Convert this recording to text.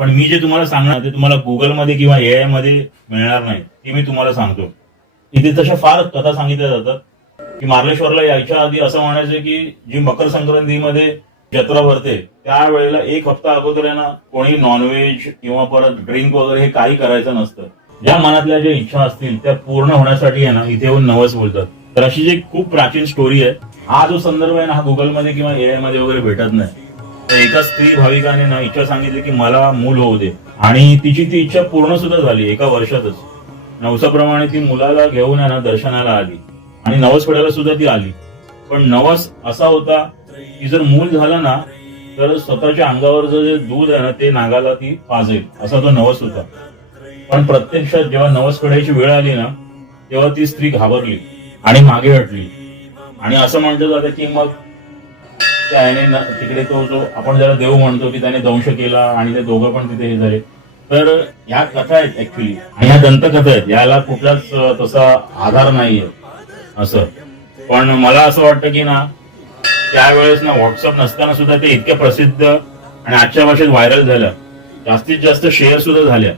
पण मी जे तुम्हाला सांगणार ते तुम्हाला गुगलमध्ये किंवा ए मध्ये मिळणार नाही ते मी तुम्हाला सांगतो. इथे तशा फार कथा सांगितल्या जातात की मार्लेश्वरला यायच्या आधी असं म्हणायचं की जी मकर संक्रांतीमध्ये जत्रा भरते त्यावेळेला एक हप्ता अगोदर आहे ना कोणी नॉनव्हेज किंवा परत ड्रिंक वगैरे हे काही करायचं नसतं. ज्या मनातल्या ज्या इच्छा असतील त्या पूर्ण होण्यासाठी आहे ना इथे येऊन नवस बोलतात. तर अशी जी खूप प्राचीन स्टोरी आहे हा जो संदर्भ आहे ना हा गुगलमध्ये किंवा ए मध्ये वगैरे भेटत नाही. एका स्त्री भाविकाने ना इच्छा सांगितली की मला मूल होऊ दे. आणि तिची ती इच्छा पूर्ण सुद्धा झाली एका वर्षातच. नवसाप्रमाणे ती मुलाला घेऊन ना दर्शनाला आली. आणि नवस फेडायला सुद्धा ती आली. पण नवस असा होता की जर मूल झालं ना तर स्वतःच्या अंगावर जे दूध आहे ना ते नागाला ती पाजेल. असा तो नवस होता. पण प्रत्यक्षात जेव्हा नवस फेडायची वेळ आली ना तेव्हा ती स्त्री घाबरली आणि मागे हटली. आणि असं म्हटलं जातं की मग त्याने तिकडे तो जो आपण ज्याला देव म्हणतो की त्याने दंश केला आणि ते दोघं पण तिथे हे झाले. तर ह्या कथा आहेत ऍक्च्युली आणि ह्या दंतकथा आहेत. याला कुठलाच तसा आधार नाहीये. असं. पण मला असं वाटतं की ना त्यावेळेस ना व्हॉट्सअप नसताना सुद्धा ते इतक्या प्रसिद्ध आणि आजच्या भाषेत व्हायरल झाल्या जास्तीत जास्त शेअर सुद्धा झाल्या.